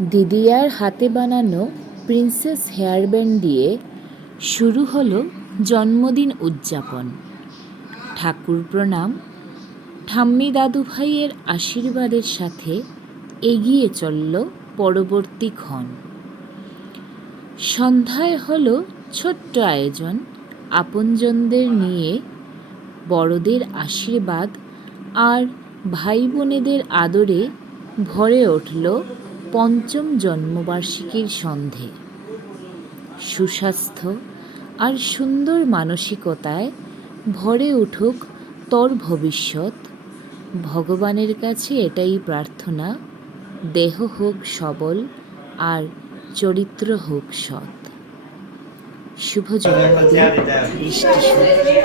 দিদিয়ার হাতে বানানো princess hairband দিয়ে শুরু হলো জন্মদিন উদযাপন। ঠাকুর প্রণাম, ঠাম্মি দাদু ভাইয়ের আশীর্বাদের সাথে এগিয়ে চলল পরবর্তী ক্ষণ। সন্ধ্যায় হলো ছোট্ট আয়োজন, আপনজনদের নিয়ে বড়দের আশীর্বাদ আর ভাই বোনেদের আদরে ভরে উঠল পঞ্চম জন্মবার্ষিকীর সন্ধে। সুস্বাস্থ্য আর সুন্দর মানসিকতায় ভরে উঠুক তোর ভবিষ্যৎ। ভগবানের কাছে এটাই প্রার্থনা, দেহ হোক সবল আর চরিত্র হোক সৎ। শুভ জন্মদিন বৃষ্টি সোনা।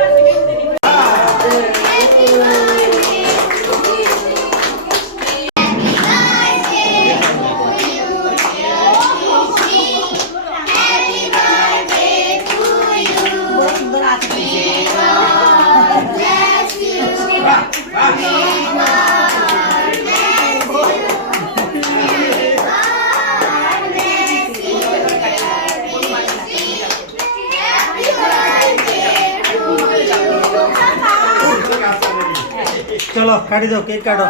चलो काटी दो, केक काटो।